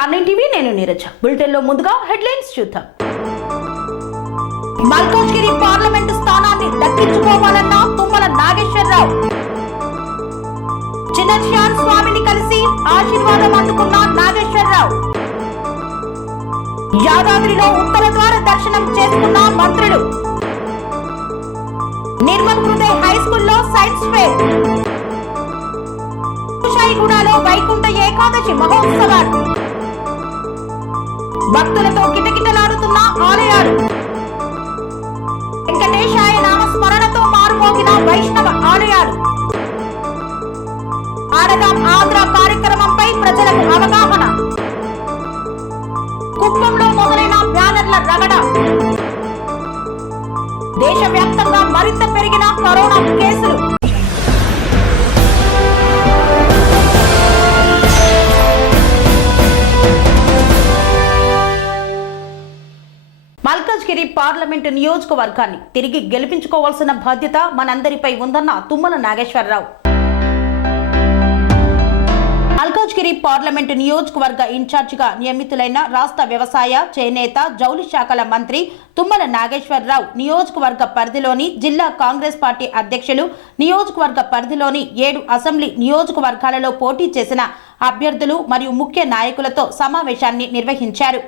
Online TV నేను Neeraja. Bulletin లో ముందుగా హెడ్లైన్స్ చూద్దాం. మల్కాజ్గిరి పార్లమెంటు స్థానాన్ని దక్కించుకోవాలన్న తుమ్మల నాగేశ్వరరావు. చిన్నజీఆర్ స్వామిని కలిసి ఆశీర్వాదం అందుకున్న నాగేశ్వరరావు. యాదాద్రిలో ఉత్తర ద్వార దర్శనం చేసుకున్న మంత్రులు. నిర్మల్ హృదయ్ హై స్కూల్లో సైన్స్ ఫేర్. కుషాయిగూడలో వైకుంఠ ఏకాదశి మహోత్సవాలు. భక్తులతో కిటకిటలాడుతున్న ఆలయాలు. వెంకటేశాయ నామ స్మరణతో మారుమోగిన వైష్ణవ ఆలయాలు. ఆడదాం ఆంధ్ర కార్యక్రమంపై ప్రజలకు అవగాహన. కుప్పంలో మొదలైన బ్యానర్ల రగడ. దేశవ్యాప్తంగా మరింత పెరిగిన కరోనా కేసులు. మల్కాజ్గిరి పార్లమెంటు నియోజకవర్గాన్ని తిరిగి గెలిపించుకోవాల్సిన బాధ్యత మనందరిపై ఉందన్న తుమ్మల నాగేశ్వరరావు. మల్కాజ్గిరి పార్లమెంటు నియోజకవర్గ ఇన్ఛార్జిగా నియమితులైన రాష్ట్ర వ్యవసాయ, చేనేత, జౌళి శాఖల మంత్రి తుమ్మల నాగేశ్వరరావు నియోజకవర్గ పరిధిలోని జిల్లా కాంగ్రెస్ పార్టీ అధ్యక్షులు, నియోజకవర్గ పరిధిలోని 7 అసెంబ్లీ నియోజకవర్గాలలో పోటీ చేసిన అభ్యర్థులు మరియు ముఖ్య నాయకులతో సమావేశాన్ని నిర్వహించారు.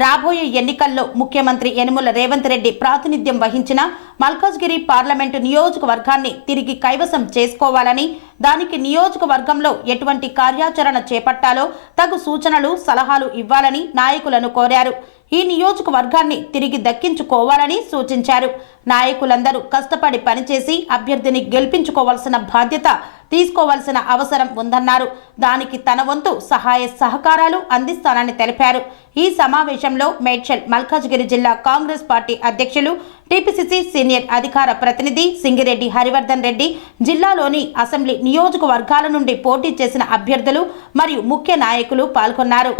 రాబోయే ఎన్నికల్లో ముఖ్యమంత్రి యనుమల రేవంత్ రెడ్డి ప్రాతినిధ్యం వహించిన మల్కాజ్గిరి పార్లమెంటు నియోజకవర్గాన్ని తిరిగి కైవసం చేసుకోవాలని, దానికి నియోజకవర్గంలో ఎటువంటి కార్యాచరణ చేపట్టాలో తగు సూచనలు, సలహాలు ఇవ్వాలని నాయకులను కోరారు. ఈ నియోజకవర్గాన్ని తిరిగి దక్కించుకోవాలని సూచించారు. నాయకులందరూ కష్టపడి పనిచేసి అభ్యర్థిని గెలిపించుకోవాల్సిన బాధ్యత తీసుకోవాల్సిన అవసరం ఉందన్నారు. దానికి తన వంతు సహాయ సహకారాలు అందిస్తానని తెలిపారు. ఈ సమావేశంలో మేడ్చల్ మల్కాజ్గిరి జిల్లా కాంగ్రెస్ పార్టీ అధ్యక్షులు, టీపీసీసీ సీనియర్ అధికార ప్రతినిధి సింగిరెడ్డి హరివర్ధన్ రెడ్డి, జిల్లాలోని అసెంబ్లీ నియోజకవర్గాల నుండి పోటీ చేసిన అభ్యర్థులు మరియు ముఖ్య నాయకులు పాల్గొన్నారు.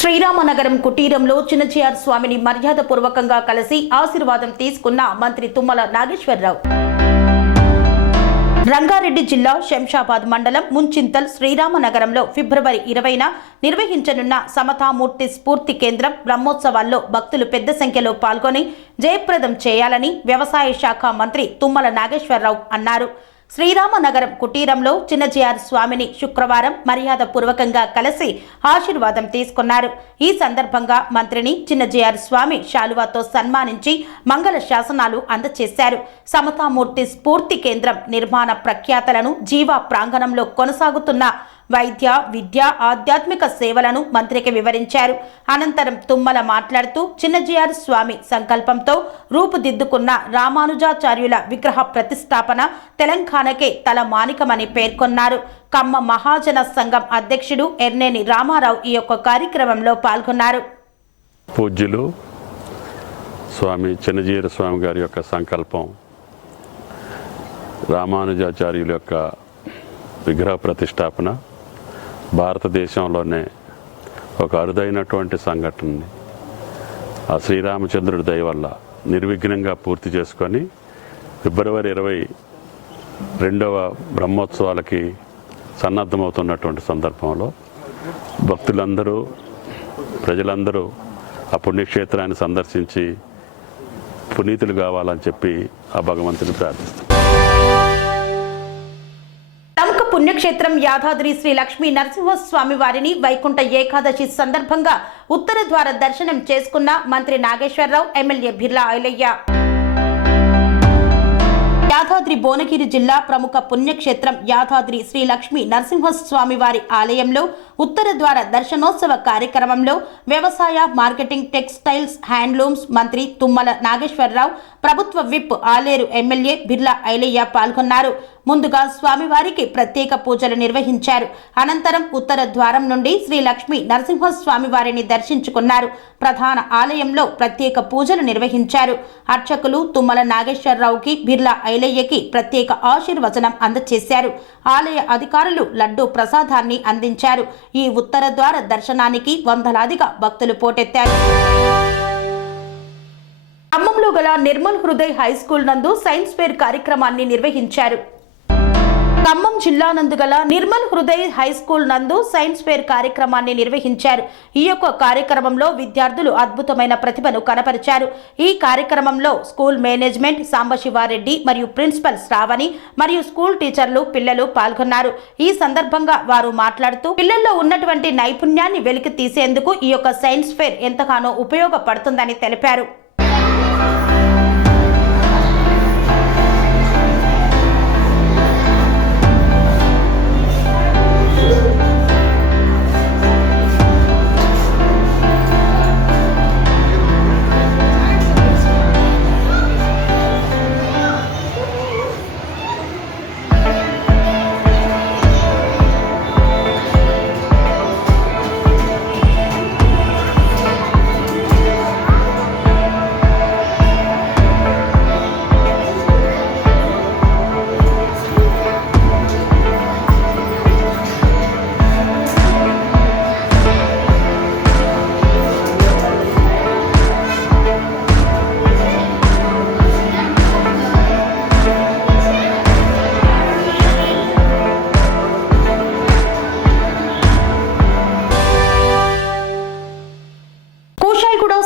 శ్రీరామనగరం కుటీరంలో చిన్నజీఆర్ స్వామిని మర్యాదపూర్వకంగా కలిసి ఆశీర్వాదం తీసుకున్న మంత్రి తుమ్మల నాగేశ్వరరావు. రంగారెడ్డి జిల్లా శంషాబాద్ మండలం ముంచింతల్ శ్రీరామనగరంలో ఫిబ్రవరి 20న నిర్వహించనున్న సమతామూర్తి స్ఫూర్తి కేంద్రం బ్రహ్మోత్సవాల్లో భక్తులు పెద్ద సంఖ్యలో పాల్గొని జయప్రదం చేయాలని వ్యవసాయ శాఖ మంత్రి తుమ్మల నాగేశ్వరరావు అన్నారు. శ్రీరామనగరం కుటీరంలో చిన్నజీఆర్ స్వామిని శుక్రవారం మర్యాదపూర్వకంగా కలిసి ఆశీర్వాదం తీసుకున్నారు. ఈ సందర్భంగా మంత్రిని చిన్నజీఆర్ స్వామి శాలువాతో సన్మానించి మంగళ శాసనాలు అందజేశారు. సమతామూర్తి స్ఫూర్తి కేంద్రం నిర్మాణ ప్రఖ్యాతలను, జీవా ప్రాంగణంలో కొనసాగుతున్న వైద్య, విద్య, ఆధ్యాత్మిక సేవలను మంత్రికి వివరించారు. అనంతరం తుమ్మల మాట్లాడుతూ చిన్నజీఆర్ స్వామి సంకల్పంతో రూపుదిద్దుకున్న రామానుజాచార్యుల విగ్రహ ప్రతిష్టాపన తెలంగాణకే తలమానికమని పేర్కొన్నారు. కమ్మ మహాజన సంఘం అధ్యక్షుడు ఎర్నేని రామారావు ఈ యొక్క కార్యక్రమంలో పాల్గొన్నారు. పూజ్యులు స్వామి చిన్నజీఆర్ స్వామి గారి యొక్క సంకల్పం రామానుజాచార్యుల యొక్క విగ్రహ ప్రతిష్టాపన భారతదేశంలోనే ఒక అరుదైనటువంటి సంఘటనని ఆ శ్రీరామచంద్రుడి దయ వల్ల నిర్విఘ్నంగా పూర్తి చేసుకొని ఫిబ్రవరి 22వ బ్రహ్మోత్సవాలకి సన్నద్ధమవుతున్నటువంటి సందర్భంలో భక్తులందరూ, ప్రజలందరూ ఆ పుణ్యక్షేత్రాన్ని సందర్శించి పునీతులు కావాలని చెప్పి ఆ భగవంతుని ప్రార్థిస్తారు. పుణ్యక్షేత్రం యాదాద్రి శ్రీ లక్ష్మీ నరసింహస్వామి వారిని వైకుంఠ ఏకాదశి సందర్భంగా ఉత్తర ద్వార దర్శనం చేసుకున్న మంత్రి నాగేశ్వరరావు, ఎమ్మెల్యే బిర్లా ఐలయ్య. యాదాద్రి భువనగిరి జిల్లా ప్రముఖ పుణ్యక్షేత్రం యాదాద్రి శ్రీ లక్ష్మీ నరసింహస్వామి వారి ఆలయంలో ఉత్తర ద్వార దర్శనోత్సవ కార్యక్రమంలో వ్యవసాయ, మార్కెటింగ్, టెక్స్టైల్స్, హ్యాండ్లూమ్స్ మంత్రి తుమ్మల నాగేశ్వరరావు, ప్రభుత్వ విప్ ఆలేరు ఎమ్మెల్యే బిర్లా ఐలయ్య పాల్గొన్నారు. ముందుగా స్వామివారికి ప్రత్యేక పూజలు నిర్వహించారు. అనంతరం ఉత్తర ద్వారం నుండి శ్రీ లక్ష్మీ నరసింహస్వామి వారిని దర్శించుకున్నారు. ప్రధాన ఆలయంలో ప్రత్యేక పూజలు నిర్వహించారు. అర్చకులు తుమ్మల నాగేశ్వరరావుకి, బిర్లా ఐలయ్యకి ప్రత్యేక ఆశీర్వచనం అందజేశారు. ఆలయ అధికారులు లడ్డూ ప్రసాదాన్ని అందించారు. ఈ ఉత్తర ద్వార దర్శనానికి వందలాదిగా భక్తులు పోటెత్తారు. ఖమ్మంలో గల నిర్మల్ హృదయ్ హై స్కూల్ నందు సైన్స్ ఫేర్ కార్యక్రమాన్ని నిర్వహించారు. ఖమ్మం జిల్లా నందు గల నిర్మల్ హృదయ్ హై స్కూల్ నందు సైన్స్ ఫేర్ కార్యక్రమాన్ని నిర్వహించారు. ఈ యొక్క కార్యక్రమంలో విద్యార్థులు అద్భుతమైన ప్రతిభను కనపరిచారు. ఈ కార్యక్రమంలో స్కూల్ మేనేజ్మెంట్ సాంబశివారెడ్డి మరియు ప్రిన్సిపల్ శ్రావణి మరియు స్కూల్ టీచర్లు పిల్లలు పాల్గొన్నారు. ఈ సందర్భంగా వారు మాట్లాడుతూ పిల్లల్లో ఉన్నటువంటి నైపుణ్యాన్ని వెలికి తీసేందుకు ఈ యొక్క సైన్స్ ఫేర్ ఎంతగానో ఉపయోగపడుతుందని తెలిపారు.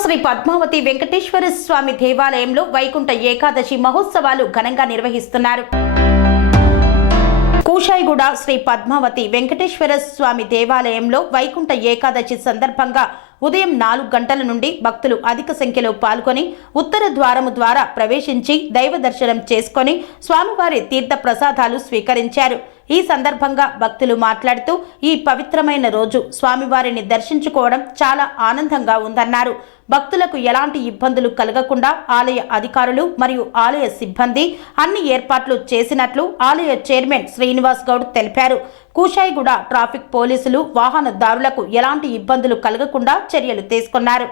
శ్రీ పద్మావతి వెంకటేశ్వర స్వామి దేవాలయంలో వైకుంఠ ఏకాదశి మహోత్సవాలు ఘనంగా నిర్వహిస్తున్నారు. కూషాయిగూడ శ్రీ పద్మావతి వెంకటేశ్వర స్వామి దేవాలయంలో వైకుంఠ ఏకాదశి సందర్భంగా ఉదయం 4 గంటల నుండి భక్తులు అధిక సంఖ్యలో పాల్గొని ఉత్తర ద్వారము ద్వారా ప్రవేశించి దైవ దర్శనం చేసుకొని స్వామివారి తీర్థ ప్రసాదాలు స్వీకరించారు. ఈ సందర్భంగా భక్తులు మాట్లాడుతూ ఈ పవిత్రమైన రోజు స్వామివారిని దర్శించుకోవడం చాలా ఆనందంగా ఉందన్నారు. భక్తులకు ఎలాంటి ఇబ్బందులు కలగకుండా ఆలయ అధికారులు మరియు ఆలయ సిబ్బంది అన్ని ఏర్పాట్లు చేసినట్లు ఆలయ చైర్మన్ శ్రీనివాస్ గౌడ్ తెలిపారు. కూషాయిగూడ ట్రాఫిక్ పోలీసులు వాహనదారులకు ఎలాంటి ఇబ్బందులు కలగకుండా చర్యలు తీసుకున్నారు.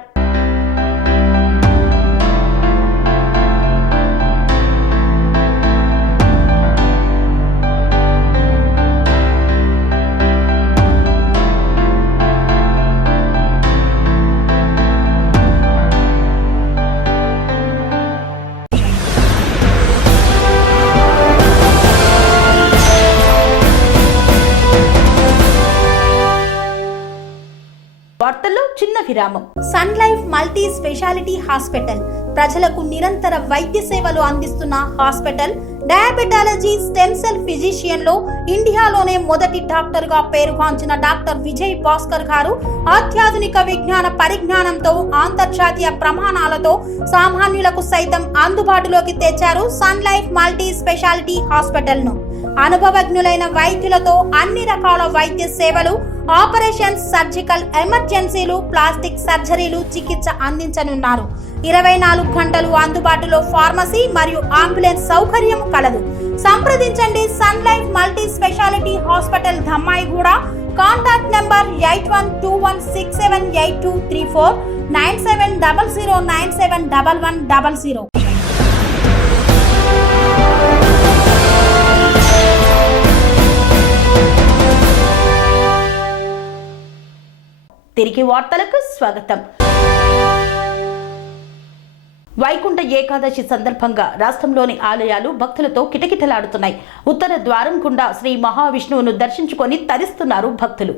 వార్తల్లో చిన్న విరామం. Sun Life Multi Speciality Hospital ప్రజలకు నిరంతర వైద్య సేవలు అందిస్తున్న hospital. Diabetology, stem cell physician లో ఇండియాలోనే మొదటి డాక్టర్ గా పేరుగాంచిన డాక్టర్ విజయ్ భాస్కర్ గారు అత్యాధునిక విజ్ఞాన పరిజ్ఞానంతో అంతర్జాతీయ ప్రమాణాలతో సామాన్యులకు సైతం అందుబాటులోకి తెచ్చారు Sun Life Multi Speciality Hospital ను. అనుభవజ్ఞులైన వైద్యులతో అన్ని రకాల వైద్య సేవలు, ఆపరేషన్స్, సర్జికల్ ఎమర్జెన్సీలు, ప్లాస్టిక్ సర్జరీలు, చికిత్స అందించనున్నారు. 24 గంటలు అందుబాటులో ఫార్మసీ మరియు అంబులెన్స్ సౌకర్యం కలదు. సంప్రదించండి Sun Life Multi Speciality Hospital, Dhammaiguda. Contact number 8121678234 9700971100. తిరిగి వార్తలకు స్వాగతం. వైకుంఠ ఏకాదశి సందర్భంగా రాష్ట్రంలోని ఆలయాలు భక్తులతో కిటకిటలాడుతున్నాయి. ఉత్తర ద్వారం గుండా శ్రీ మహావిష్ణువును దర్శించుకొని తరిస్తున్నారు భక్తులు.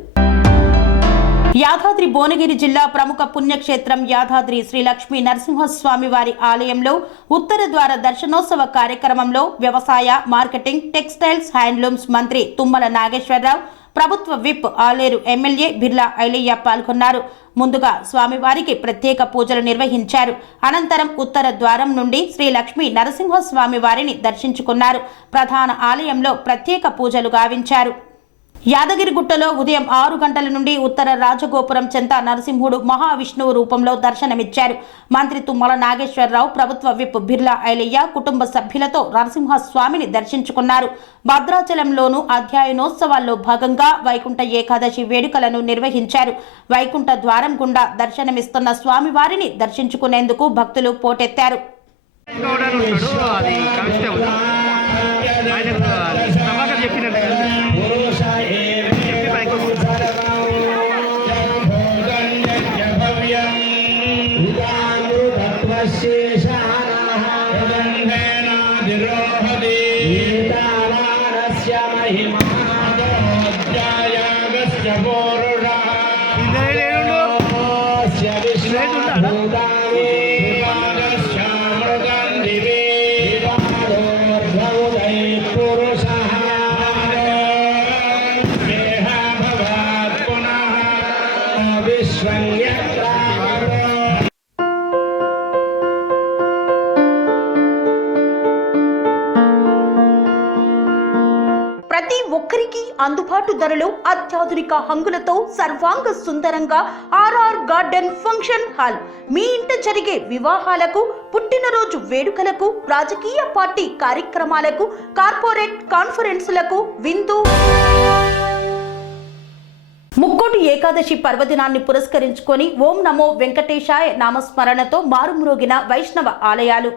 యాదాద్రి భువనగిరి జిల్లా ప్రముఖ పుణ్యక్షేత్రం యాదాద్రి శ్రీ లక్ష్మీ నరసింహస్వామి వారి ఆలయంలో ఉత్తర ద్వార దర్శనోత్సవ కార్యక్రమంలో వ్యవసాయ, మార్కెటింగ్, టెక్స్టైల్స్, హ్యాండ్లూమ్స్ మంత్రి తుమ్మల నాగేశ్వరరావు, ప్రభుత్వ విప్ ఆలేరు ఎమ్మెల్యే బిర్లా ఐలయ్య పాల్గొన్నారు. ముందుగా స్వామివారికి ప్రత్యేక పూజలు నిర్వహించారు. అనంతరం ఉత్తర ద్వారం నుండి శ్రీ లక్ష్మీ నరసింహస్వామి వారిని దర్శించుకున్నారు. ప్రధాన ఆలయంలో ప్రత్యేక పూజలు గావించారు. యాదగిరిగుట్టలో ఉదయం 6 గంటల నుండి ఉత్తర రాజగోపురం చెంత నరసింహుడు మహావిష్ణువు రూపంలో దర్శనమిచ్చారు. మంత్రి తుమ్మల నాగేశ్వరరావు, ప్రభుత్వ విప్ బిర్లా ఐలయ్య కుటుంబ సభ్యులతో నరసింహస్వామిని దర్శించుకున్నారు. భద్రాచలంలోనూ అధ్యయనోత్సవాల్లో భాగంగా వైకుంఠ ఏకాదశి వేడుకలను నిర్వహించారు. వైకుంఠ ద్వారం గుండా దర్శనమిస్తున్న స్వామివారిని దర్శించుకునేందుకు భక్తులు పోటెత్తారు. महिमा అందుబాటు ధరలు అత్యాధునిక హంగులతో సర్వాంగ సుందరంగా ఆర్ఆర్ గార్డెన్ ఫంక్షన్ హాల్ మీ ఇంట జరిగే వివాహాలకు, పుట్టినరోజు వేడుకలకు, రాజకీయ పార్టీ కార్యక్రమాలకు, కార్పొరేట్ కాన్ఫరెన్సులకు, విందు ముక్కోటి ఏకాదశి పర్వదినాన్ని పురస్కరించుకొని ఓం నమో వెంకటేశాయ నామస్మరణతో మారుమ్రోగిన వైష్ణవ ఆలయాలు.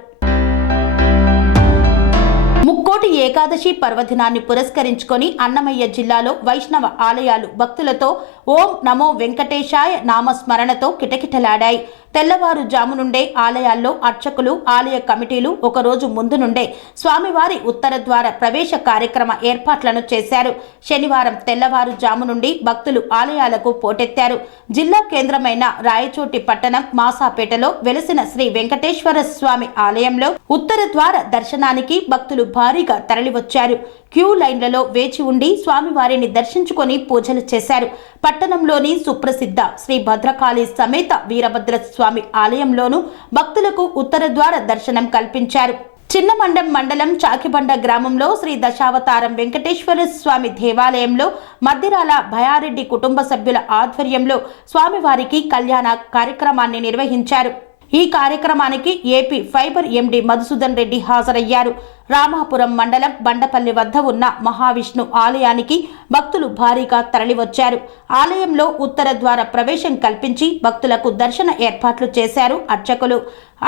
ముక్కోటి ఏకాదశి పర్వదినాన్ని పురస్కరించుకొని అన్నమయ్య జిల్లాలో వైష్ణవ ఆలయాలు భక్తులతో ఓం నమో వెంకటేశాయ నామస్మరణతో కిటకిటలాడాయి. తెల్లవారుజాము నుండే ఆలయాల్లో అర్చకులు, ఆలయ కమిటీలు ఒకరోజు ముందు నుండే స్వామివారి ఉత్తర ద్వార ప్రవేశ కార్యక్రమ ఏర్పాట్లను చేశారు. శనివారం తెల్లవారుజాము నుండి భక్తులు ఆలయాలకు పోటెత్తారు. జిల్లా కేంద్రమైన రాయచోటి పట్టణం మాసాపేటలో వెలసిన శ్రీ వెంకటేశ్వర స్వామి ఆలయంలో ఉత్తర ద్వార దర్శనానికి భక్తులు భారీగా తరలివచ్చారు. క్యూ లైన్లలో వేచి ఉండి స్వామివారిని దర్శించుకొని పూజలు చేశారు. పట్టణంలోని సుప్రసిద్ధ శ్రీ భద్రకాళి సమేత వీరభద్ర స్వామి ఆలయంలోనూ భక్తులకు ఉత్తర ద్వార దర్శనం కల్పించారు. చిన్నమండం మండలం చాకిబండ గ్రామంలో శ్రీ దశావతారం వెంకటేశ్వర స్వామి దేవాలయంలో మద్దిరాల భయారెడ్డి కుటుంబ సభ్యుల ఆధ్వర్యంలో స్వామివారికి కళ్యాణ కార్యక్రమాన్ని నిర్వహించారు. ఈ కార్యక్రమానికి ఏపీ ఫైబర్ ఎండి మధుసూదన్ రెడ్డి హాజరయ్యారు. రామాపురం మండలం బండపల్లి వద్ద ఉన్న మహావిష్ణు ఆలయానికి భక్తులు భారీగా తరలివచ్చారు. ఆలయంలో ఉత్తర ద్వార ప్రవేశం కల్పించి భక్తులకు దర్శన ఏర్పాట్లు చేశారు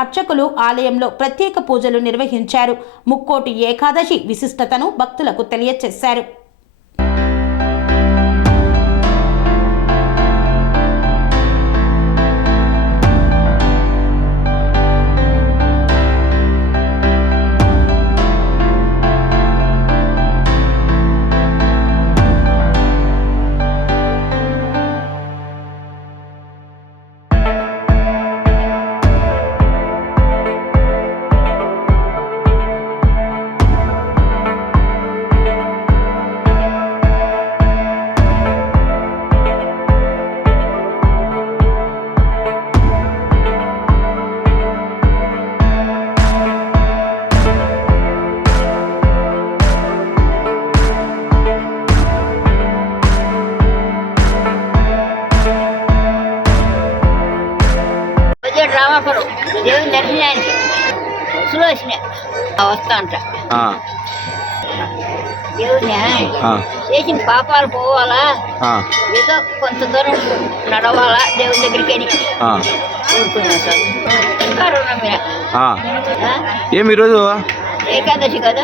అర్చకులు ఆలయంలో ప్రత్యేక పూజలు నిర్వహించారు. ముక్కోటి ఏకాదశి విశిష్టతను భక్తులకు తెలియజేశారు. రామాపురం దేవుని దర్శనానికి సులోచన వస్తా అంట. దేవుని చేసిన పాపాలు పోవాలా, ఏదో కొంత దూరం నడవాలా దేవుని దగ్గరికి అని కోరుకున్నాను సార్. ఇంకా ఏమి ఈరోజు ఏకాదశి కదా,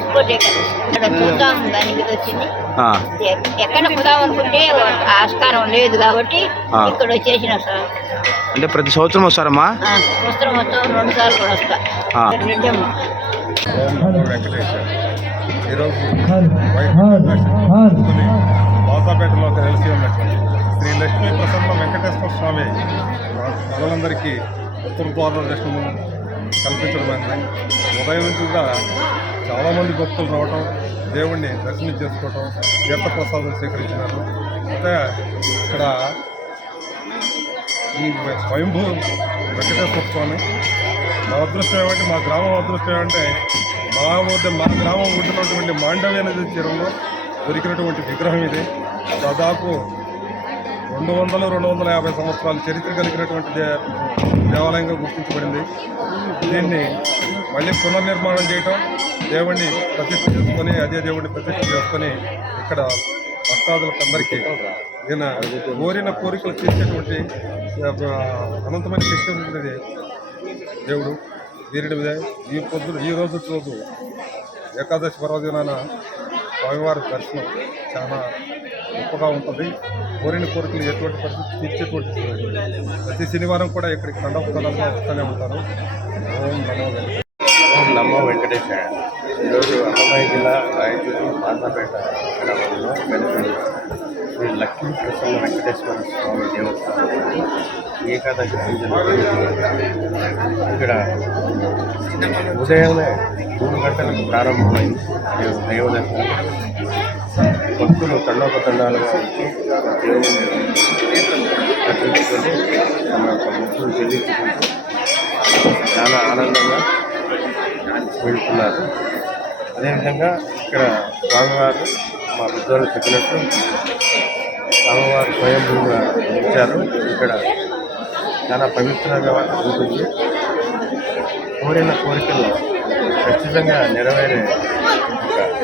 ఇంకోటి ఏకాదశి ఇక్కడ చూద్దాం దానికి వచ్చింది. ఎక్కడ పోదాం అనుకుంటే ఆస్కారం లేదు కాబట్టి ఇక్కడ వచ్చేసిన సార్. అంటే ప్రతి సంవత్సరం వస్తారమ్మా? సంవత్సరం మొత్తం 2 సార్లు కూడా వస్తా. ఈరోజు వాసాపేటలో కలిసి ఉన్నటువంటి శ్రీ లక్ష్మీ ప్రసన్న వెంకటేశ్వర స్వామి ప్రజలందరికీ ఉత్తర ద్వార దర్శనం కల్పించడం. ఉదయం నుంచి కూడా చాలామంది భక్తులు రావటం, దేవుణ్ణి దర్శనం చేసుకోవటం, తీర్థప్రసాదం స్వీకరించినారు. అయితే ఇక్కడ ఈ స్వయంభూ వెంకటేశ్వర స్వామి మా అదృష్టం ఏమంటే, మా గ్రామం అదృష్టం ఏమంటే మా గ్రామం ఉంటున్నటువంటి మాండవ్య నది తీరంలో దొరికినటువంటి విగ్రహం ఇది. దాదాపు 200-250 సంవత్సరాల చరిత్ర కలిగినటువంటి దేవాలయంగా గుర్తించబడింది. దీన్ని మళ్ళీ పునర్నిర్మాణం చేయటం, దేవుణ్ణి ప్రతిష్ఠ చేసుకొని అదే దేవుడిని ప్రతిష్ఠ చేసుకొని ఇక్కడ భక్తాదులకు అందరికీ ఈయన కోరిన కోరికలు తీర్చేటువంటి అనంతమైన శక్తి ఉంటుంది దేవుడు. వీరుడి ఈ రోజు ఏకాదశి పర్వదినాన స్వామివారి దర్శనం చాలా గొప్పగా ఉంటుంది. కోరిన కోరికలు ఎటువంటి పరిస్థితి తీర్చేటువంటి ప్రతి శనివారం కూడా ఇక్కడికి తండోపతండంగా వస్తూనే ఉంటారు. ఓం నమో వెంకటేశాయ. ఈరోజు అన్నమయ్య జిల్లా రాయచూరు మాసాపేట గ్రామంలో వెలిసిన శ్రీ లక్ష్మీ ప్రసన్న వెంకటేశ్వర స్వామి దేవస్థానం ఏకాదశి పూజలు ఇక్కడ ఉదయమే 3 గంటలకు ప్రారంభమైంది దైవదర్శనం. భక్తులు తండోపతండాలుగా వచ్చి దేవుని దర్శించుకొని తమ యొక్క భక్తులు చెల్లించుకుంటూ చాలా ఆనందంగా వెళ్తున్నారు. అదేవిధంగా ఇక్కడ స్వామివారు మా పెద్దవాళ్ళు చెప్పినట్టు స్వామివారు స్వయంభూగా ఇచ్చారు. ఇక్కడ చాలా పవిత్రంగా ఉంటుంది. కోరిన కోరికలు ఖచ్చితంగా నెరవేరే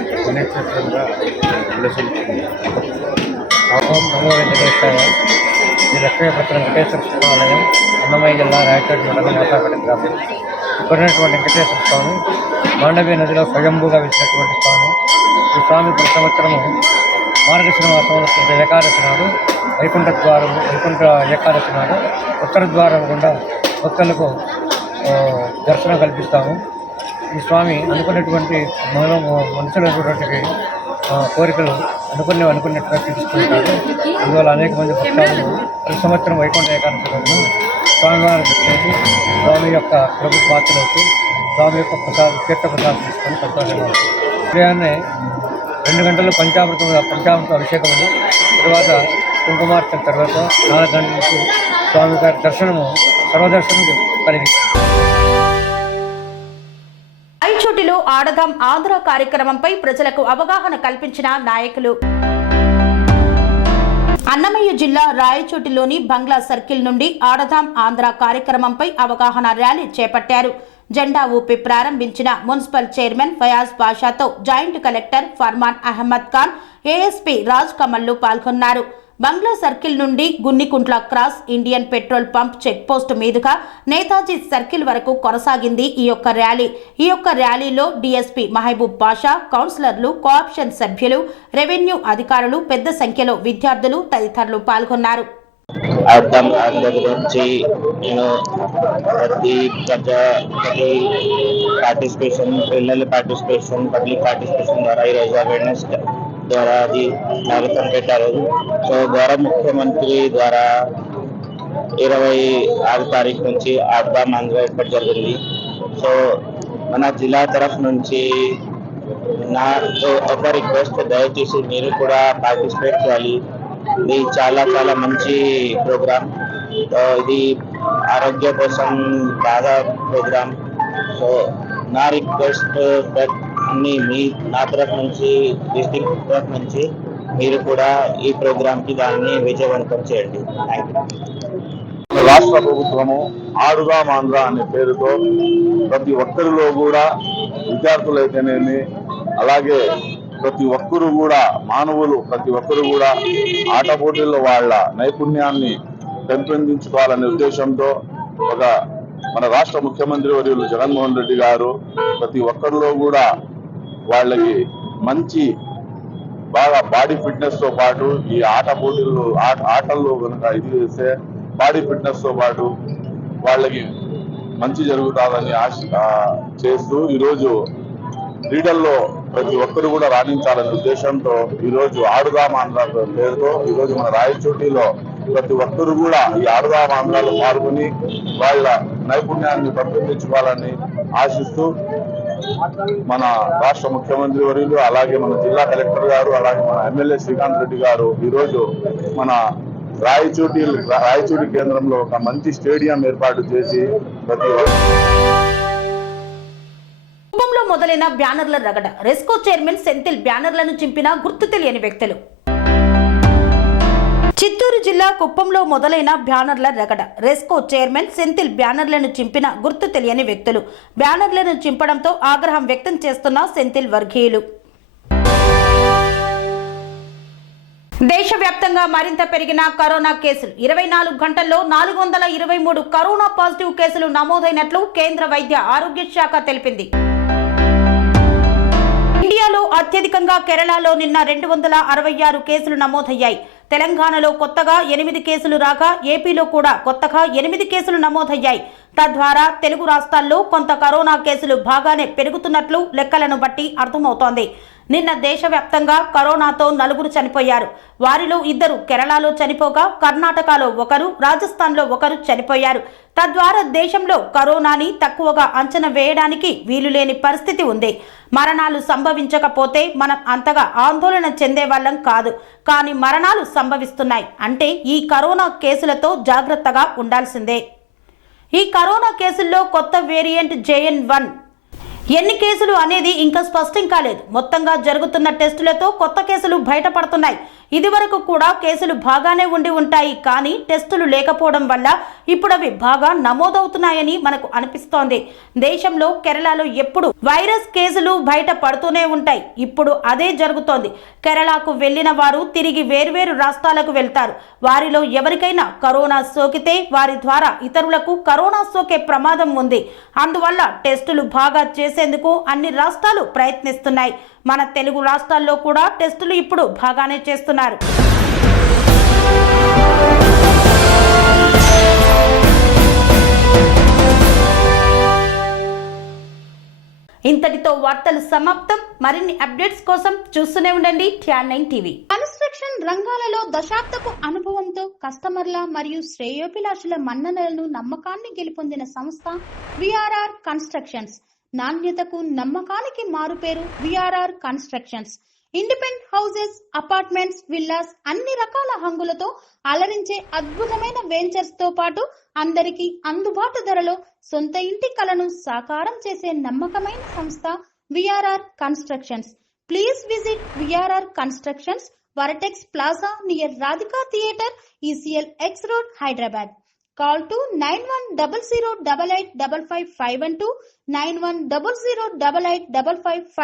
ఒక పుణ్యక్షేత్రంగా విలసిల్లుతుంది. ఓం నమో వెంకటేశాయ. శ్రీ లక్ష్మీపట్నం వెంకటేశ్వర శివాలయం, అన్నమయ్య జిల్లా రాయచోటి మండలం మోసాపేట గ్రామం. ఇక్కడ ఉన్నటువంటి వెంకటేశ్వర స్వామి మాండవీ నదిలో స్వయంభూగా వెలిసినటువంటి స్వామి. ఈ స్వామి ప్రతి సంవత్సరము మార్గశిర మాసంలో ఏకాదశి నాడు వైకుంఠ ఏకాదశి నాడు ఉత్తర ద్వారం గుండా భక్తులకు దర్శనం కల్పిస్తాము. ఈ స్వామి అనుకున్నటువంటి మనుషులైనటువంటి కోరికలు అనుకున్నట్టుగా తీర్చుకుంటారు. అందువల్ల అనేక మంది భక్తులు ప్రతి సంవత్సరం వైకుంఠ ఏకాదశి రోజున స్వామివారి దర్శించి స్వామి యొక్క ప్రభు పాత్రలోకి స్వామి యొక్క తీర్థ ప్రసాదం తీసుకొని సంతోషంగా ఉదయాన్నే 2 గంటలు పంచామృతం అభిషేకములు, తర్వాత కుంకుమార్చన, తర్వాత 4 గంటల నుంచి స్వామివారి దర్శనము సర్వదర్శనం కలిగి. రాయచోటిలో ఆడదాం ఆంధ్ర కార్యక్రమంపై ప్రజలకు అవగాహన కల్పించిన నాయకులు. అన్నమయ్య జిల్లా రాయచోటిలోని బంగ్లా సర్కిల్ నుండి ఆడదాం ఆంధ్ర కార్యక్రమంపై అవగాహన ర్యాలీ చేపట్టారు. జెండా ఊపి ప్రారంభించిన మున్సిపల్ చైర్మన్ ఫయాజ్ బాషాతో joint collector Farman Ahmed Khan, ASP Raj కమల్లు పాల్గొన్నారు. బంగ్లా సర్కిల్ నుండి Gunnikuntla cross Indian petrol pump check post మీదుగా నేతాజీ సర్కిల్ వరకు కొనసాగింది ఈ యొక్క ర్యాలీ. ఈ యొక్క ర్యాలీలో డీఎస్పీ మహబూబ్ బాషా, కౌన్సిలర్లు, కోఆప్షన్ సభ్యులు, రెవెన్యూ అధికారులు, పెద్ద సంఖ్యలో విద్యార్థులు తదితరులు పాల్గొన్నారు. అర్థం గురించి నేను ప్రతి పార్టిసిపేషన్, పిల్లల పార్టిసిపేషన్, పబ్లిక్ పార్టిసిపేషన్ ద్వారా ఈరోజు అవేర్నెస్ ద్వారా అది మ్యారథాన్ పెట్టారు. సో గౌరవ ముఖ్యమంత్రి ద్వారా 26 తారీఖు నుంచి అర్థం ఆంధ్ర ఏర్పాటు జరిగింది. సో మన జిల్లా తరఫు నుంచి నా ఒక రిక్వెస్ట్, దయచేసి మీరు కూడా పార్టిసిపేట్ చేయాలి. ఇది చాలా చాలా మంచి ప్రోగ్రామ్. ఇది ఆరోగ్య కోసం బాగా ప్రోగ్రామ్. సో నా రిక్వెస్ట్ అన్ని నా తరఫు నుంచి, డిస్ట్రిక్ట్ తరఫు నుంచి మీరు కూడా ఈ ప్రోగ్రామ్కి దాన్ని విజయవంతం చేయండి. Thank you. రాష్ట్ర ప్రభుత్వము ఆడుదాం ఆంధ్ర అనే పేరుతో ప్రతి ఒక్కరిలో కూడా, విద్యార్థులైతేనేమి, అలాగే ప్రతి ఒక్కరు కూడా, మానవులు ప్రతి ఒక్కరు కూడా ఆట పోటీల్లో వాళ్ళ నైపుణ్యాన్ని పెంపొందించుకోవాలనే ఉద్దేశంతో మన రాష్ట్ర ముఖ్యమంత్రి వర్యులు జగన్మోహన్ రెడ్డి గారు ప్రతి ఒక్కరిలో కూడా వాళ్ళకి మంచి బాగా బాడీ ఫిట్నెస్ తో పాటు ఈ ఆట పోటీల్లో ఆటల్లో కనుక ఇది చేస్తే బాడీ ఫిట్నెస్ తో పాటు వాళ్ళకి మంచి జరుగుతుందని చేస్తూ ఈరోజు క్రీడల్లో ప్రతి ఒక్కరు కూడా రాణించాలనే ఉద్దేశంతో ఈరోజు ఆడుదాం ఆంధ్ర పేరుతో ఈరోజు మన రాయచోటిలో ప్రతి ఒక్కరు కూడా ఈ ఆడుదాం ఆంధ్రలో పాల్గొని వాళ్ళ నైపుణ్యాన్ని పెంపొందించుకోవాలని ఆశిస్తూ మన రాష్ట్ర ముఖ్యమంత్రి వర్యులు, అలాగే మన జిల్లా కలెక్టర్ గారు, అలాగే మన ఎమ్మెల్యే శ్రీకాంత్ రెడ్డి గారు ఈరోజు మన రాయచోటి కేంద్రంలో ఒక మంచి స్టేడియం ఏర్పాటు చేసి ప్రతి కుప్పంలో మొదలైన బ్యానర్ల రగడ. రెస్కో చైర్మన్ సెంథిల్ బ్యానర్లను చింపిన గుర్తు తెలియని వ్యక్తులు. చిత్తూరు జిల్లా కుప్పంలో మొదలైన బ్యానర్ల రగడ. రెస్కో చైర్మన్ సెంథిల్ బ్యానర్లను చింపిన గుర్తు తెలియని వ్యక్తులు. బ్యానర్లను చింపడంతో ఆగ్రహం వ్యక్తం చేస్తున్న సెంథిల్ వర్గీయులు. దేశవ్యాప్తంగా మరింత పెరిగిన కరోనా కేసులు. 24 గంటల్లో 423 కరోనా పాజిటివ్ కేసులు నమోదైనట్లు కేంద్ర వైద్య ఆరోగ్య శాఖ తెలిపింది. ఇండియాలో అత్యధికంగా కేరళలో నిన్న 266 కేసులు నమోదయ్యాయి. తెలంగాణలో కొత్తగా 8 కేసులు రాగా ఏపీలో కూడా కొత్తగా 8 కేసులు నమోదయ్యాయి. తద్వారా తెలుగు రాష్ట్రాల్లో కొంత కరోనా కేసులు బాగానే పెరుగుతున్నట్లు లెక్కలను బట్టి అర్థమవుతోంది. నిన్న దేశవ్యాప్తంగా కరోనాతో 4 చనిపోయారు. వారిలో 2 కేరళలో చనిపోగా కర్ణాటకలో 1, రాజస్థాన్లో 1 చనిపోయారు. తద్వారా దేశంలో కరోనాని తక్కువగా అంచనా వేయడానికి వీలులేని పరిస్థితి ఉంది. మరణాలు సంభవించకపోతే మనం అంతగా ఆందోళన చెందేవాళ్ళం కాదు. కానీ మరణాలు సంభవిస్తున్నాయి అంటే ఈ కరోనా కేసులతో జాగ్రత్తగా ఉండాల్సిందే. ఈ కరోనా కేసుల్లో కొత్త వేరియంట్ JN1 ఎన్ని కేసులు అనేది ఇంకా స్పష్టం కాలేదు. మొత్తంగా జరుగుతున్న టెస్టులతో కొత్త కేసులు బయటపడుతున్నాయి. ఇదివరకు కూడా కేసులు బాగానే ఉండి ఉంటాయి, కానీ టెస్టులు లేకపోవడం వల్ల ఇప్పుడు అవి బాగా నమోదవుతున్నాయని మనకు అనిపిస్తోంది. దేశంలో కేరళలో ఎప్పుడు వైరస్ కేసులు బయట పడుతూనే ఉంటాయి. ఇప్పుడు అదే జరుగుతోంది. కేరళకు వెళ్లిన వారు తిరిగి వేర్వేరు రాష్ట్రాలకు వెళ్తారు. వారిలో ఎవరికైనా కరోనా సోకితే వారి ద్వారా ఇతరులకు కరోనా సోకే ప్రమాదం ఉంది. అందువల్ల టెస్టులు బాగా చేసేందుకు అన్ని రాష్ట్రాలు ప్రయత్నిస్తున్నాయి. మన తెలుగు రాష్ట్రాల్లో కూడా టెస్టులు ఇప్పుడు బాగానే చేస్తున్నారు. ఇంతటితో వార్తలు సమాప్తం. మరిన్ని అప్డేట్స్ కోసం చూస్తూనే ఉండండి TR9 టీవీ. కన్స్ట్రక్షన్ రంగాలలో దశాబ్దపు అనుభవంతో కస్టమర్ల మరియు శ్రేయోభిలాషుల మన్ననలను నమ్మకాన్ని గెలుపొందిన సంస్థ VRR కన్స్ట్రక్షన్స్. నాణ్యతకు నమ్మకానికి మారుపేరు VRR constructions. Independent houses, apartments, villas అన్ని రకాల హంగులతో అలరించే అద్భుతమైన వెంచర్స్ తో పాటు అందరికీ అందుబాటు ధరలో సొంత ఇంటి కలను సాకారం చేసే నమ్మకమైన సంస్థ VRR constructions. Please visit VRR constructions, వరటెక్స్ plaza near Radhika theatre, ECL X Road, Hyderabad. Call to 910088555512 9100885555.